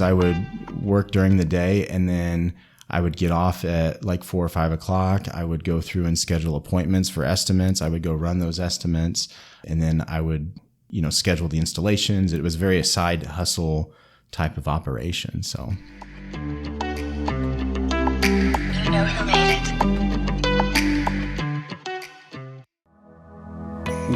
I would work during the day, and then I would get off at like 4 or 5 o'clock. I would go through and schedule appointments for estimates. I would go run those estimates, and then I would, schedule the installations. It was very a side hustle type of operation. So. You know who made it.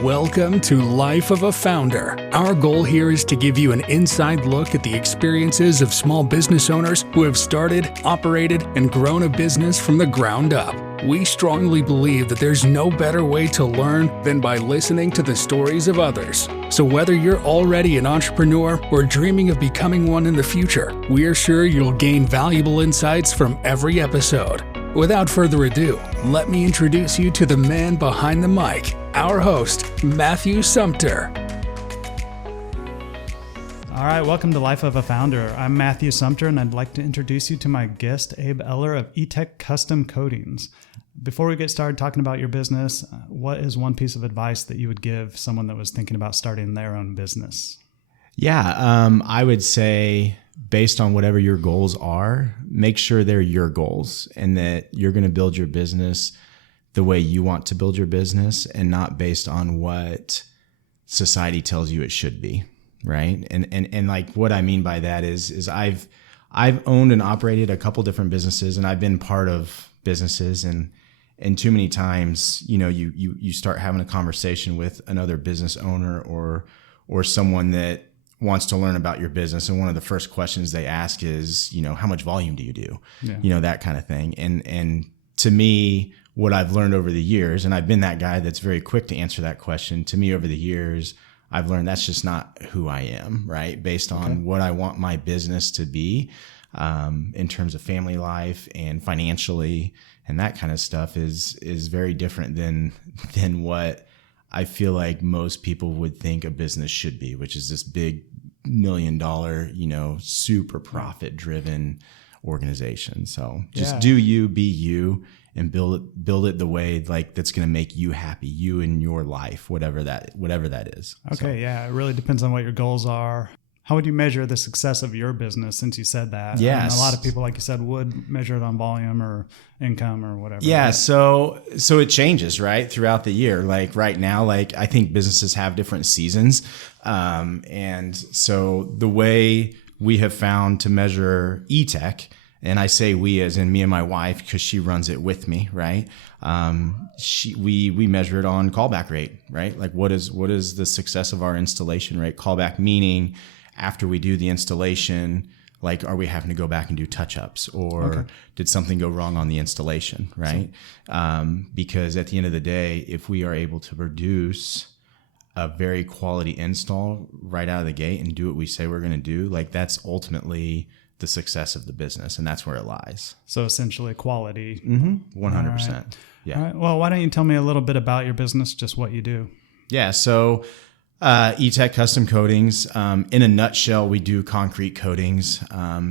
Welcome to Life of a Founder. Our goal here is to give you an inside look at the experiences of small business owners who have started, operated, and grown a business from the ground up. We strongly believe that there's no better way to learn than by listening to the stories of others. So whether you're already an entrepreneur or dreaming of becoming one in the future, we're sure you'll gain valuable insights from every episode. Without further ado, let me introduce you to the man behind the mic, our host, Matthew Sumter. All right, welcome to Life of a Founder. I'm Matthew Sumter, and I'd like to introduce you to my guest, Abe Eller of ETEK Custom Coatings. Before we get started talking about your business, what is one piece of advice that you would give someone that was thinking about starting their own business? Yeah, I would say based on whatever your goals are, make sure they're your goals and that you're going to build your business the way you want to build your business and not based on what society tells you it should be, right? And like what I mean by that is I've owned and operated a couple different businesses, and I've been part of businesses, and too many times, you start having a conversation with another business owner or someone that wants to learn about your business, and one of the first questions they ask is, how much volume do you do? Yeah. That kind of thing. And to me, what I've learned over the years, and I've been that guy that's very quick to answer that question, to me over the years, I've learned that's just not who I am, right? Based on what I want my business to be, in terms of family life and financially, and that kind of stuff is very different than what I feel like most people would think a business should be, which is this big $1 million, super profit driven organization. So just do you, be you, and build it the way like that's going to make you happy, you and your life, whatever that is. Okay. So. Yeah. It really depends on what your goals are. How would you measure the success of your business since you said that? Yes. A lot of people, like you said, would measure it on volume or income or whatever. Yeah. So it changes, right, throughout the year. Like right now, like I think businesses have different seasons. And so the way we have found to measure ETEK, and I say we as in me and my wife, because she runs it with me, right? We measure it on callback rate, right? Like what is the success of our installation rate? Callback meaning after we do the installation, like are we having to go back and do touch-ups, or did something go wrong on the installation, right? Because at the end of the day, if we are able to produce a very quality install right out of the gate and do what we say we're going to do, like that's ultimately the success of the business, and that's where it lies. So essentially quality. 100%. Right. Yeah. All right. Well, why don't you tell me a little bit about your business, just what you do? Yeah. So ETEK Custom Coatings, in a nutshell, we do concrete coatings,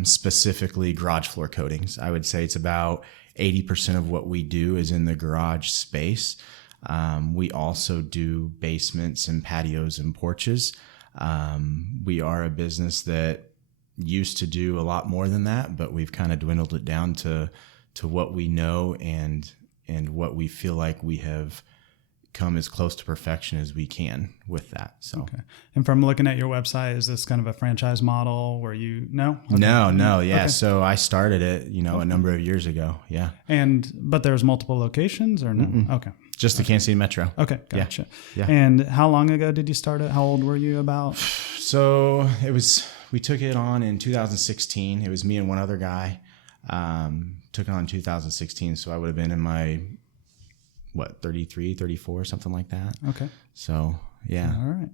specifically garage floor coatings. I would say it's about 80% of what we do is in the garage space. We also do basements and patios and porches. We are a business that used to do a lot more than that, but we've kind of dwindled it down to what we know and what we feel like we have come as close to perfection as we can with that. So, okay. And from looking at your website, is this kind of a franchise model where No. Yeah. Okay. So I started it, a number of years ago. Yeah. But there's multiple locations or no? Mm-mm. Okay. Just the Kansas City Metro. Okay. Gotcha. Yeah. And how long ago did you start it? How old were you about? So we took it on in 2016. It was me and one other guy, took it on in 2016. So I would have been in my, 33, 34, something like that. Okay. So, yeah. All right.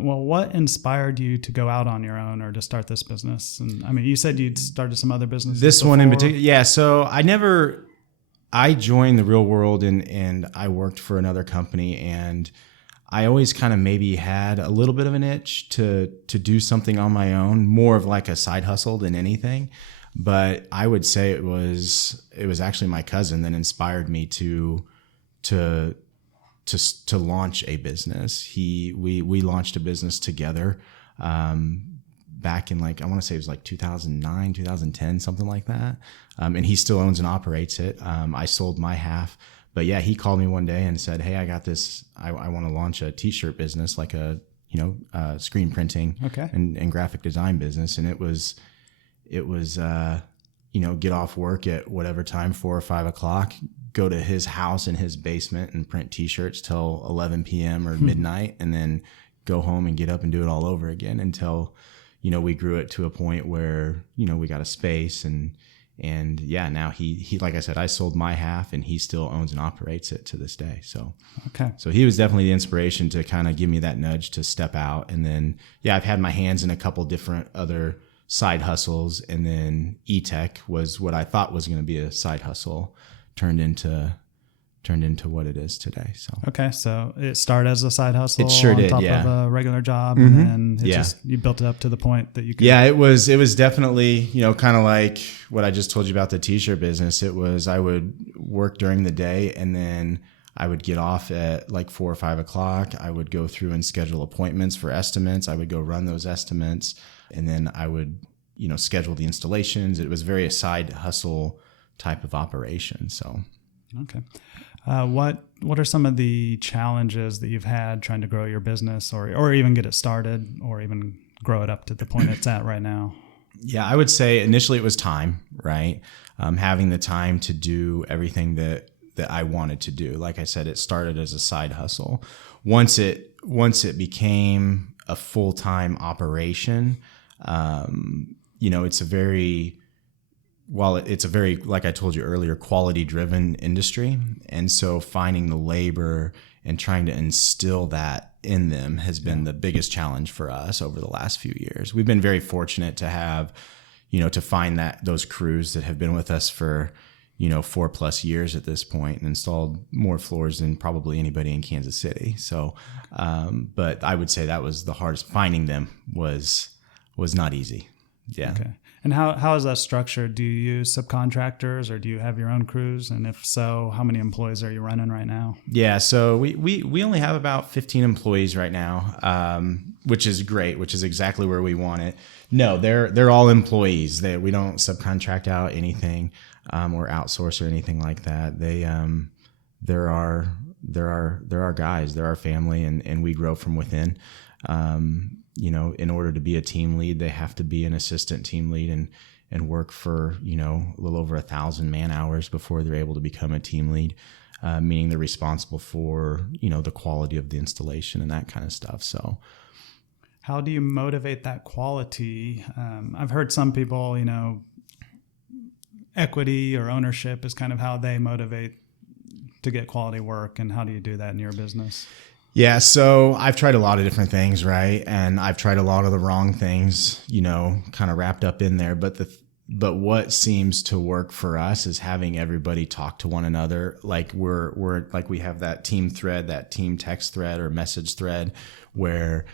Well, what inspired you to go out on your own or to start this business? And I mean, you said you'd started some other businesses. This one in particular. Yeah. So I joined the real world and I worked for another company, and I always kind of maybe had a little bit of an itch to do something on my own, more of like a side hustle than anything. But I would say it was actually my cousin that inspired me to launch a business. We launched a business together, back in like, I want to say it was like 2009, 2010, something like that. And he still owns and operates it. I sold my half, but yeah, he called me one day and said, "Hey, I got this, I want to launch a t-shirt business, like a, screen printing and graphic design business." And it was, get off work at whatever time, 4 or 5 o'clock, go to his house in his basement and print t-shirts till 11 p.m. or midnight, and then go home and get up and do it all over again until, we grew it to a point where, we got a space and yeah, now he, like I said, I sold my half and he still owns and operates it to this day. So, so he was definitely the inspiration to kind of give me that nudge to step out. And then, yeah, I've had my hands in a couple different other side hustles, and then ETEK was what I thought was going to be a side hustle turned into what it is today. So it started as a side hustle. It sure did, on top of a regular job, and then you built it up to the point that you could. Yeah, it was definitely, kind of like what I just told you about the t-shirt business. It was, I would work during the day, and then I would get off at like 4 or 5 o'clock. I would go through and schedule appointments for estimates. I would go run those estimates, and then I would, schedule the installations. It was very a side hustle type of operation. So, okay. What are some of the challenges that you've had trying to grow your business, or even get it started, or even grow it up to the point it's at right now? Yeah, I would say initially it was time, right? Having the time to do everything that I wanted to do. Like I said, it started as a side hustle. Once it became a full-time operation, it's a very, like I told you earlier, quality driven industry. And so finding the labor and trying to instill that in them has been the biggest challenge for us over the last few years. We've been very fortunate to have, to find those crews that have been with us for, 4+ years at this point, and installed more floors than probably anybody in Kansas City. So, but I would say that was the hardest. Finding them was not easy. Yeah. Okay. And how is that structured? Do you use subcontractors, or do you have your own crews? And if so, how many employees are you running right now? Yeah, so we only have about 15 employees right now, which is great, which is exactly where we want it. No, they're all employees. We don't subcontract out anything or outsource or anything like that. They're our guys, they're our family, and we grow from within. In order to be a team lead, they have to be an assistant team lead and work for, a little over 1,000 man hours before they're able to become a team lead, meaning they're responsible for, the quality of the installation and that kind of stuff. So how do you motivate that quality? I've heard some people, equity or ownership is kind of how they motivate to get quality work. And how do you do that in your business? Yeah, so I've tried a lot of different things, right? And I've tried a lot of the wrong things, kind of wrapped up in there. But what seems to work for us is having everybody talk to one another. Like we're like, we have that team thread, that team text thread or message thread where,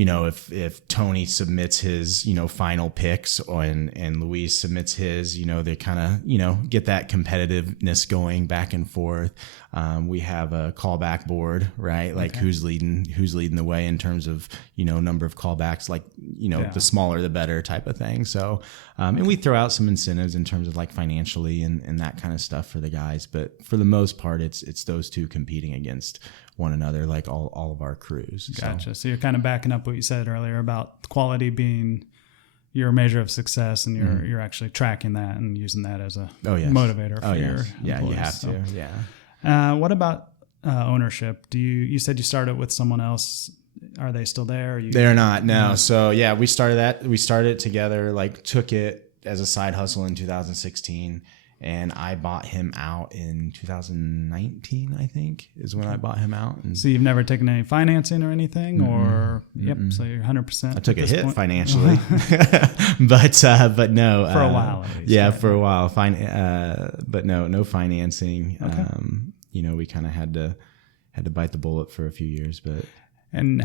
if Tony submits his, final picks and Luis submits his, they kind of, get that competitiveness going back and forth. We have a callback board, right? Like who's leading the way in terms of, number of callbacks, like, the smaller, the better type of thing. So, and we throw out some incentives in terms of like financially and that kind of stuff for the guys. But for the most part, it's those two competing against one another, like all of our crews. Gotcha. So you're kind of backing up what you said earlier about quality being your measure of success, and you're actually tracking that and using that as a motivator for your employees. You have to. Yeah. What about ownership? You said you started with someone else. Are they still there? They're not. No. So yeah, we started it together, like took it as a side hustle in 2016. And I bought him out in 2019, I think, is when I bought him out. And so you've never taken any financing or anything, or so you're 100%. I took a hit financially, but no. For a while, at least. Yeah, right? For a while. But no financing. Okay. We kind of had to bite the bullet for a few years, but. And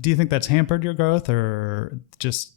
do you think that's hampered your growth, or just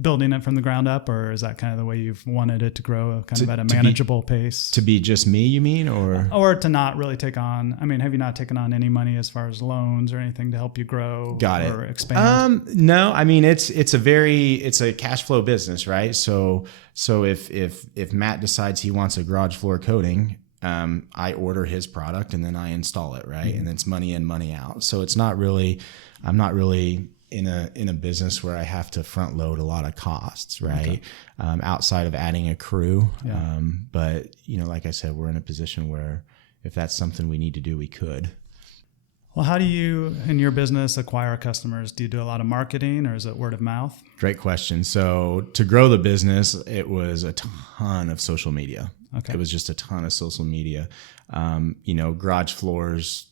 building it from the ground up, or is that kind of the way you've wanted it to grow kind of at a manageable pace? To be just me, you mean, or to not really take on, I mean, have you not taken on any money as far as loans or anything to help you grow or expand? No, I mean, it's a cash flow business, right? So if Matt decides he wants a garage floor coating, I order his product and then I install it, right? Mm-hmm. And it's money in, money out. So it's not really, I'm not really in a business where I have to front load a lot of costs, right? Okay. Outside of adding a crew. Yeah. But like I said, we're in a position where if that's something we need to do, we could. Well, how do you, in your business, acquire customers? Do you do a lot of marketing, or is it word of mouth? Great question. So to grow the business, it was a ton of social media. Okay. It was just a ton of social media. Garage floors,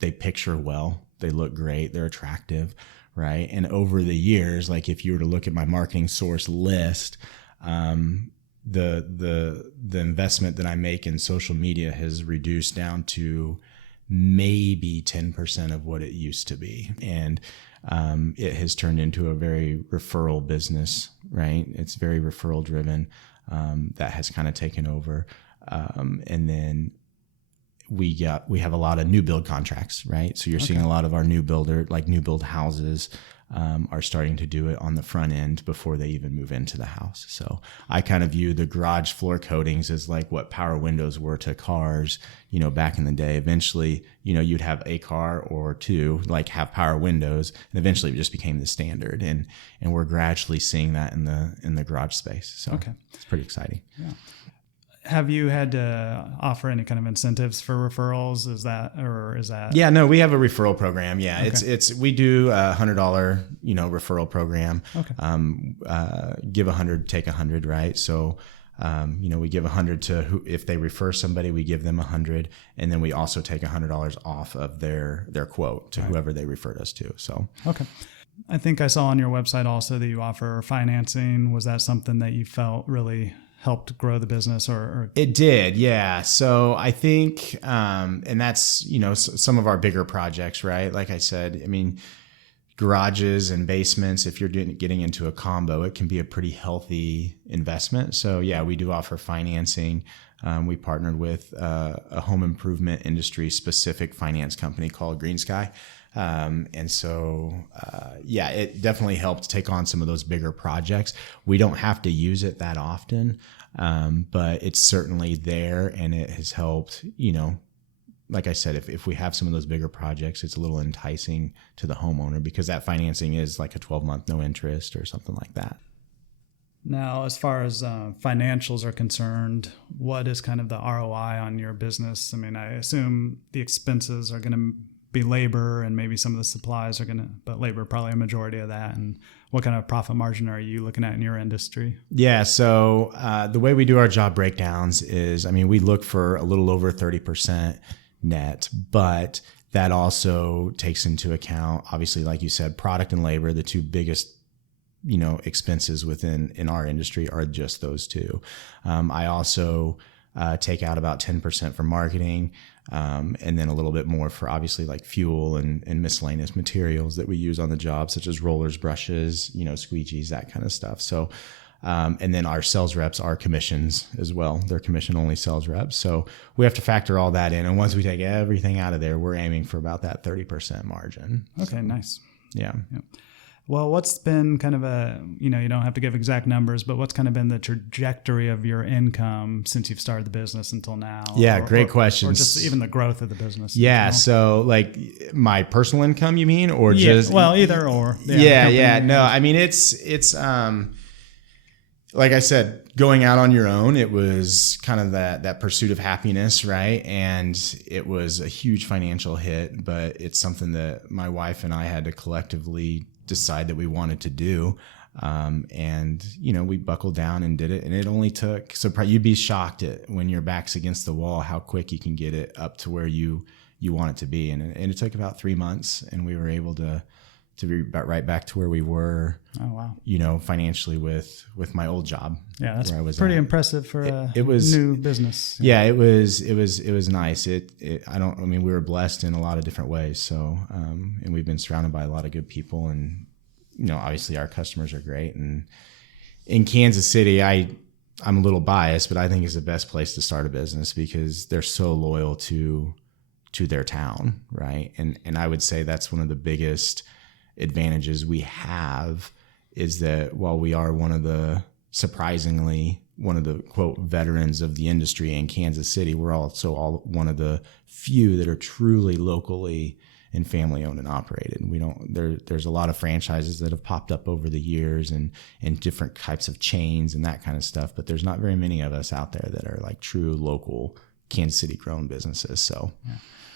they picture well, they look great, they're attractive, right? And over the years, like if you were to look at my marketing source list, the investment that I make in social media has reduced down to maybe 10% of what it used to be. And it has turned into a very referral business, right? It's very referral driven. That has kind of taken over. And then we have a lot of new build contracts, right? So you're seeing a lot of our new build houses are starting to do it on the front end before they even move into the house. So I kind of view the garage floor coatings as like what power windows were to cars, back in the day. Eventually, you'd have a car or two like have power windows, and eventually it just became the standard. And we're gradually seeing that in the garage space. So it's pretty exciting. Yeah. Have you had to offer any kind of incentives for referrals? Is that? Yeah, no, we have a referral program. Yeah, we do a $100, referral program. Okay. Give 100, take 100, right? So, we give 100 to if they refer somebody, we give them 100, and then we also take $100 off of their quote to whoever they referred us to. So. Okay. I think I saw on your website also that you offer financing. Was that something that you felt really helped grow the business or? It did. Yeah. So I think, and that's, some of our bigger projects, right? Like I said, I mean, garages and basements, if you're getting into a combo, it can be a pretty healthy investment. So yeah, we do offer financing. We partnered with a home improvement industry specific finance company called Green Sky. And so, it definitely helped take on some of those bigger projects. We don't have to use it that often, but it's certainly there, and it has helped, like I said, if we have some of those bigger projects, it's a little enticing to the homeowner because that financing is like a 12-month no interest or something like that. Now, as far as financials are concerned, what is kind of the ROI on your business? I mean, I assume the expenses are going to be labor and maybe some of the supplies but labor probably a majority of that. And what kind of profit margin are you looking at in your industry? Yeah. So the way we do our job breakdowns is, we look for a little over 30% net, but that also takes into account, obviously, like you said, product and labor, the two biggest expenses in our industry are just those two. I also take out about 10% for marketing, and then a little bit more for obviously like fuel and miscellaneous materials that we use on the job, such as rollers, brushes, squeegees, that kind of stuff. So, and then our sales reps are commissions as well. They're commission only sales reps. So we have to factor all that in. And once we take everything out of there, we're aiming for about that 30% margin. Okay, so, nice. Yeah. Yep. Well, what's been kind of you don't have to give exact numbers, but what's kind of been the trajectory of your income since you've started the business until now? Yeah, great question. Or just even the growth of the business. Yeah, so like my personal income, you mean, or just? Well, either or. Yeah. No, it's like I said, going out on your own, it was kind of that pursuit of happiness, right? And it was a huge financial hit, but it's something that my wife and I had to collectively decide that we wanted to do. And, we buckled down and did it. And it only took, so you'd be shocked at when your back's against the wall, how quick you can get it up to where you want it to be. And it took about 3 months, and we were able to be right back to where we were. Oh, wow. Financially with my old job. Yeah. That's pretty impressive for a new business. Yeah, it was nice. We were blessed in a lot of different ways. So, and we've been surrounded by a lot of good people, and obviously our customers are great. And in Kansas City, I'm a little biased, but I think it's the best place to start a business because they're so loyal to their town, right? And I would say that's one of the biggest advantages we have is that while we are surprisingly one of the quote veterans of the industry in Kansas City, we're also one of the few that are truly locally and family owned and operated. There's a lot of franchises that have popped up over the years and different types of chains and that kind of stuff, but there's not very many of us out there that are like true local Kansas City grown businesses. So yeah.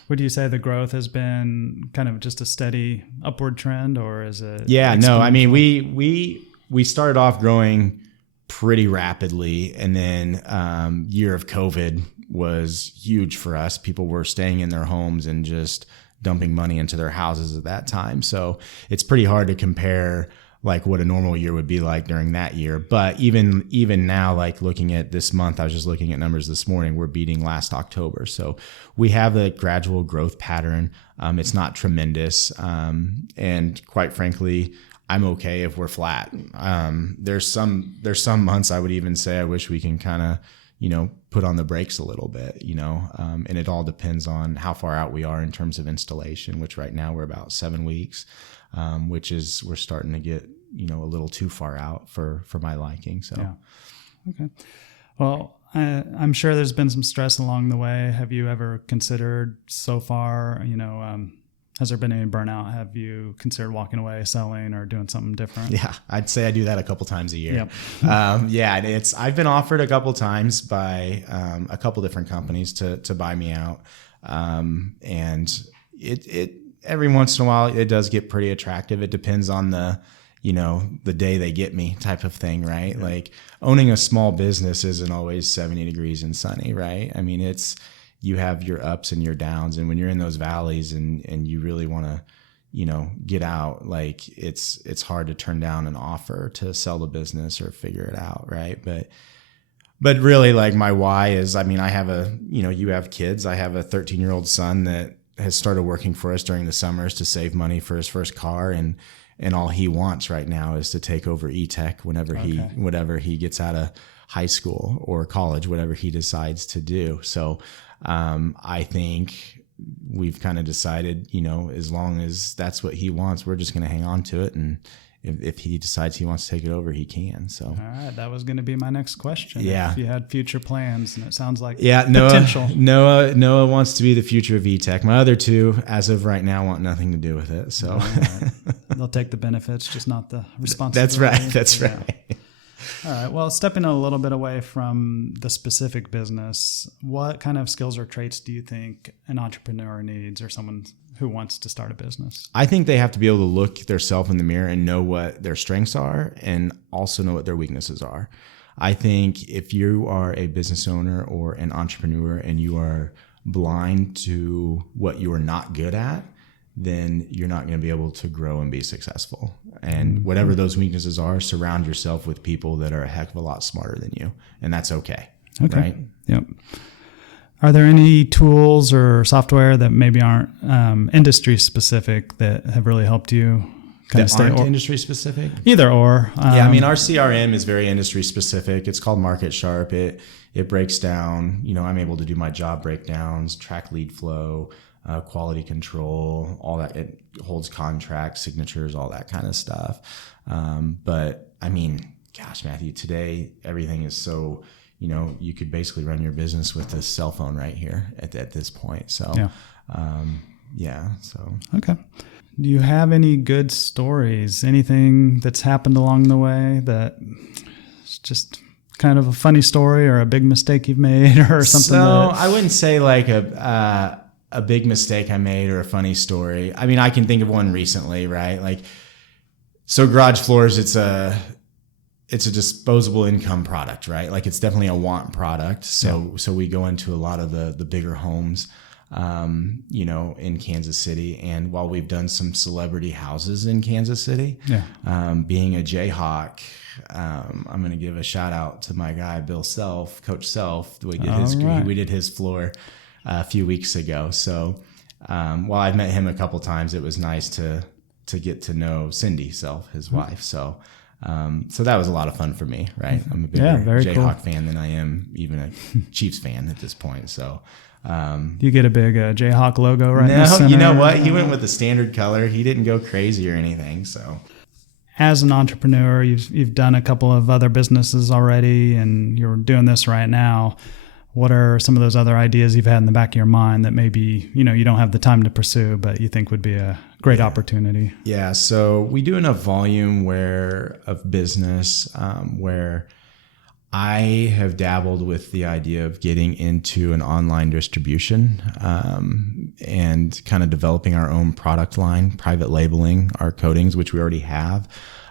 Would you say the growth has been kind of just a steady upward trend, or is it? Yeah, no, I mean, we started off growing pretty rapidly, and then year of COVID was huge for us. People were staying in their homes and just dumping money into their houses at that time. So it's pretty hard to compare like what a normal year would be like during that year. But even now, like looking at this month, I was just looking at numbers this morning, we're beating last October. So we have a gradual growth pattern. It's not tremendous. And quite frankly, I'm okay if we're flat. There's some months I would even say I wish we can kind of, put on the brakes a little bit, and it all depends on how far out we are in terms of installation, which right now we're about 7 weeks, we're starting to get, a little too far out for my liking. So, yeah. Okay. Well, I'm sure there's been some stress along the way. Have you ever considered so far, has there been any burnout? Have you considered walking away, selling, or doing something different? Yeah, I'd say I do that a couple times a year. Yep. I've been offered a couple times by a couple different companies to buy me out, and it every once in a while it does get pretty attractive. It depends on the day they get me type of thing, right? Yeah. Like owning a small business isn't always 70 degrees and sunny, right? I mean, you have your ups and your downs, and when you're in those valleys and you really want to, get out, like it's hard to turn down an offer to sell the business or figure it out, right? But really, like my why is, I mean, I have you have kids. I have a 13-year-old son that has started working for us during the summers to save money for his first car, and all he wants right now is to take over ETEK whenever he gets out of high school or college, whatever he decides to do. So I think we've kind of decided, as long as that's what he wants, we're just going to hang on to it. And if he decides he wants to take it over, he can. So, all right. That was going to be my next question. Yeah. If you had future plans, and it sounds like potential. Noah wants to be the future of ETEK. My other two, as of right now, want nothing to do with it. So right. They'll take the benefits, just not the responsibility. That's right. All right. Well, stepping a little bit away from the specific business, what kind of skills or traits do you think an entrepreneur needs, or someone who wants to start a business? I think they have to be able to look themselves in the mirror and know what their strengths are and also know what their weaknesses are. I think if you are a business owner or an entrepreneur and you are blind to what you are not good at, then you're not going to be able to grow and be successful. And whatever those weaknesses are, surround yourself with people that are a heck of a lot smarter than you. And that's okay. Okay. Right? Yep. Are there any tools or software that maybe aren't industry specific that have really helped you kind of stay industry specific? Either or. Yeah, I mean, our CRM is very industry specific. It's called Market Sharp. It breaks down, I'm able to do my job breakdowns, track lead flow, quality control, all that. It holds contracts, signatures, all that kind of stuff. But I mean, gosh, Matthew, today everything is so, you could basically run your business with a cell phone right here at this point. So, so. Okay. Do you have any good stories? Anything that's happened along the way that is just kind of a funny story or a big mistake you've made or something? So I wouldn't say like a big mistake I made or a funny story. I mean, I can think of one recently, right? Like, so garage floors, it's a disposable income product, right? Like it's definitely a want product. So we go into a lot of the bigger homes, in Kansas City. And while we've done some celebrity houses in Kansas City, being a Jayhawk, I'm going to give a shout out to my guy, Bill Self, Coach Self. We did his floor a few weeks ago. So while I've met him a couple times, it was nice to to get to know Cindy, his wife. So that was a lot of fun for me, right? I'm a bigger Jayhawk fan than I am even a Chiefs fan at this point. So, do you get a big Jayhawk logo right now? No, you know what? He went with the standard color. He didn't go crazy or anything. So, as an entrepreneur, you've done a couple of other businesses already, and you're doing this right now. What are some of those other ideas you've had in the back of your mind that maybe, you don't have the time to pursue, but you think would be a great opportunity? Yeah. So we do enough volume of business where I have dabbled with the idea of getting into an online distribution and kind of developing our own product line, private labeling our coatings, which we already have.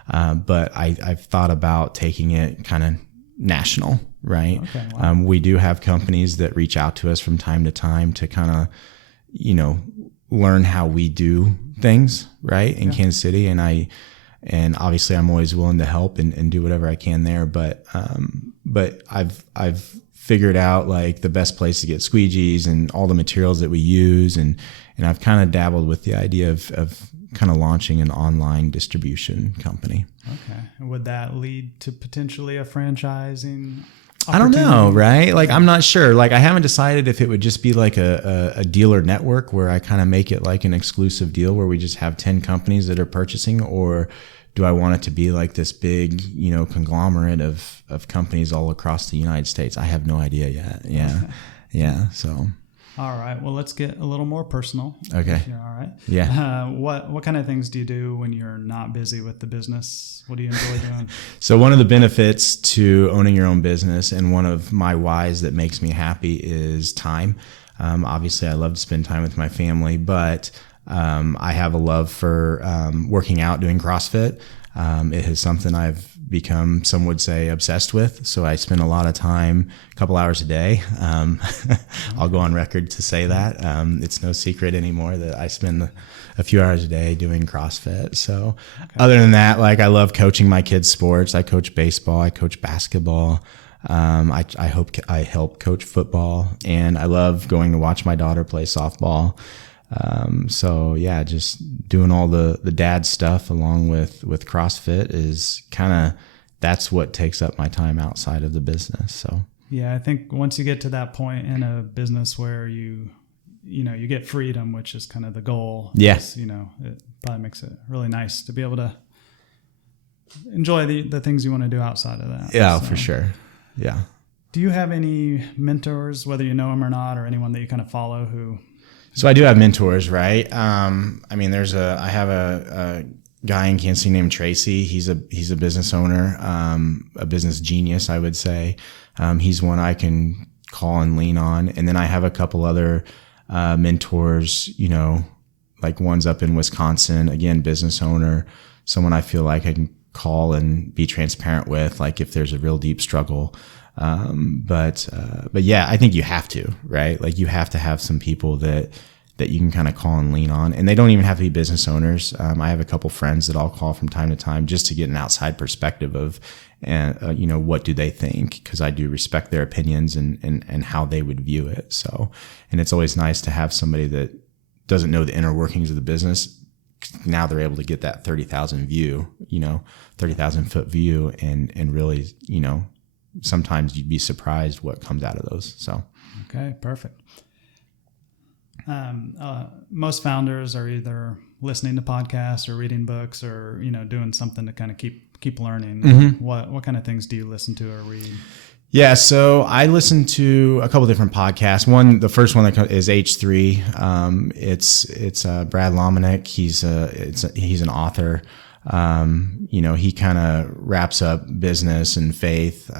But I've thought about taking it kind of national, right? Okay, wow. We do have companies that reach out to us from time to time to kind of, learn how we do things, right, in Kansas City. And obviously I'm always willing to help and do whatever I can there. But I've figured out like the best place to get squeegees and all the materials that we use. And I've kind of dabbled with the idea of kind of launching an online distribution company. Okay. And would that lead to potentially a franchising I don't know, right? Like, I'm not sure. Like, I haven't decided if it would just be like a dealer network where I kind of make it like an exclusive deal where we just have 10 companies that are purchasing, or do I want it to be like this big, conglomerate of companies all across the United States? I have no idea yet. Yeah. Okay. Yeah. So. All right. Well, let's get a little more personal. Okay. If you're all right. Yeah. What kind of things do you do when you're not busy with the business? What do you enjoy doing? So one of the benefits to owning your own business, and one of my whys that makes me happy, is time. Obviously, I love to spend time with my family, but I have a love for working out, doing CrossFit. It is something I've become, some would say, obsessed with. So I spend a lot of time, a couple hours a day. I'll go on record to say that. It's no secret anymore that I spend a few hours a day doing CrossFit. So other than that, like, I love coaching my kids' sports. I coach baseball. I coach basketball. I help coach football, and I love going to watch my daughter play softball. So yeah, just doing all the dad stuff along with CrossFit is kind of, that's what takes up my time outside of the business. So yeah, I think once you get to that point in a business where you get freedom, which is kind of the goal. Yes. It probably makes it really nice to be able to enjoy the things you want to do outside of that. Yeah, for sure. Yeah. Do you have any mentors, whether you know them or not, or anyone that you kind of follow who? So I do have mentors, right? I have a guy in Kansas City named Tracy. He's a business owner, a business genius, I would say. He's one I can call and lean on. And then I have a couple other mentors, like one's up in Wisconsin, again, business owner, someone I feel like I can call and be transparent with, like if there's a real deep struggle. But yeah, I think you have to, right? Like, you have to have some people that you can kind of call and lean on, and they don't even have to be business owners. I have a couple friends that I'll call from time to time just to get an outside perspective of, what do they think? Cause I do respect their opinions and how they would view it. So, and it's always nice to have somebody that doesn't know the inner workings of the business. Now they're able to get that 30,000 foot view and really, sometimes you'd be surprised what comes out of those. So, okay, perfect. Most founders are either listening to podcasts or reading books or, doing something to kind of keep learning. Mm-hmm. What kind of things do you listen to or read? Yeah, so I listen to a couple different podcasts. The first one that is H3. It's Brad Lomenick. He's an author. He kind of wraps up business and faith,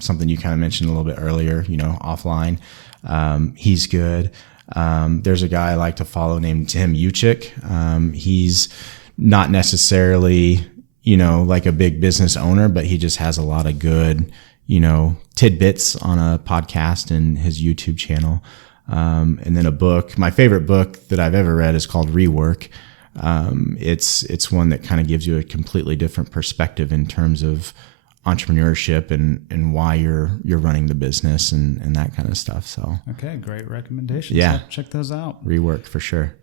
something you kind of mentioned a little bit earlier, offline. He's good. There's a guy I like to follow named Tim Uchik. He's not necessarily, like a big business owner, but he just has a lot of good, tidbits on a podcast and his YouTube channel. And then a book, my favorite book that I've ever read is called Rework. It's one that kind of gives you a completely different perspective in terms of entrepreneurship and why you're running the business and that kind of stuff. So, okay, great recommendations. Yeah. Check those out. Rework for sure.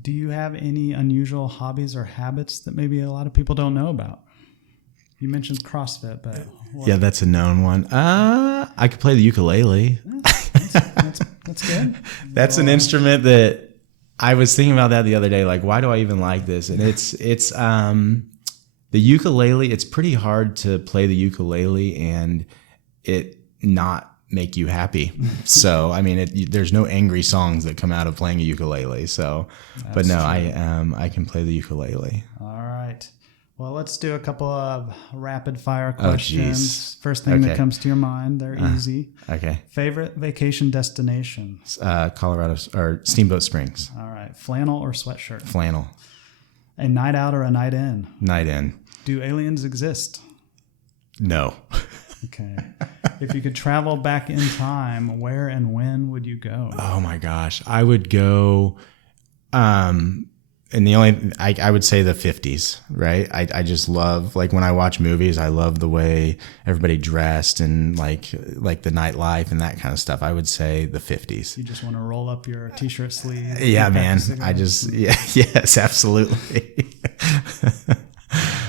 Do you have any unusual hobbies or habits that maybe a lot of people don't know about? You mentioned CrossFit, but yeah, that's a known one. I could play the ukulele. That's good. That's an instrument that I was thinking about that the other day. Like, why do I even like this? And it's the ukulele. It's pretty hard to play the ukulele and it not make you happy. So, I mean, there's no angry songs that come out of playing a ukulele. So, that's but no, true. I can play the ukulele. All right. Well, let's do a couple of rapid fire questions. First thing that comes to your mind. They're easy. Okay. Favorite vacation destination? Colorado or Steamboat Springs. All right. Flannel or sweatshirt? Flannel. A night out or a night in? Night in. Do aliens exist? No. Okay. If you could travel back in time, where and when would you go? Oh my gosh. I would go, and I would say the 50s, right? I just love, like when I watch movies, I love the way everybody dressed and like the nightlife and that kind of stuff. I would say the 50s. You just want to roll up your t-shirt sleeve. Yeah, man. Yes, absolutely. All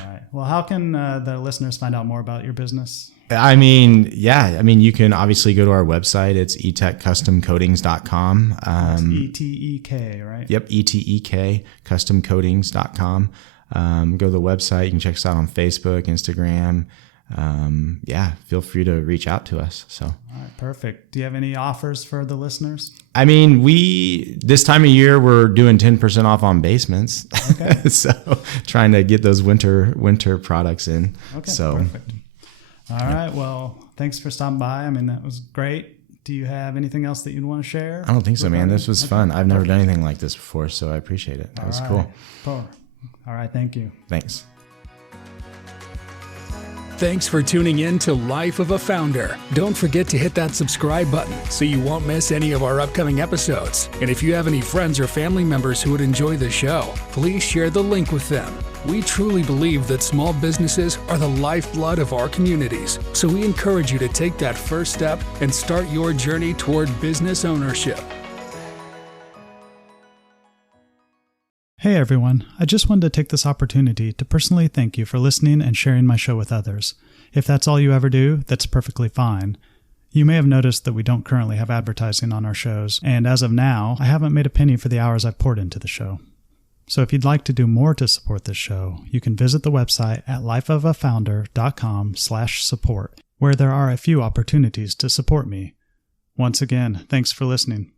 right. Well, how can the listeners find out more about your business? I mean, you can obviously go to our website. It's etekcustomcoatings.com. ETEK, right? Yep, ETEK, customcoatings.com. Go to the website. You can check us out on Facebook, Instagram. Feel free to reach out to us. So. All right, perfect. Do you have any offers for the listeners? I mean, this time of year, we're doing 10% off on basements. Okay. So trying to get those winter products in. Okay, so. Perfect. All right. Well, thanks for stopping by. I mean, that was great. Do you have anything else that you'd want to share? I don't think so, man. This was fun. I've never done anything like this before, so I appreciate it. That was cool. All right. Thank you. Thanks. Thanks for tuning in to Life of a Founder. Don't forget to hit that subscribe button so you won't miss any of our upcoming episodes. And if you have any friends or family members who would enjoy the show, please share the link with them. We truly believe that small businesses are the lifeblood of our communities, so we encourage you to take that first step and start your journey toward business ownership. Hey everyone, I just wanted to take this opportunity to personally thank you for listening and sharing my show with others. If that's all you ever do, that's perfectly fine. You may have noticed that we don't currently have advertising on our shows, and as of now, I haven't made a penny for the hours I've poured into the show. So if you'd like to do more to support this show, you can visit the website at lifeofafounder.com/support, where there are a few opportunities to support me. Once again, thanks for listening.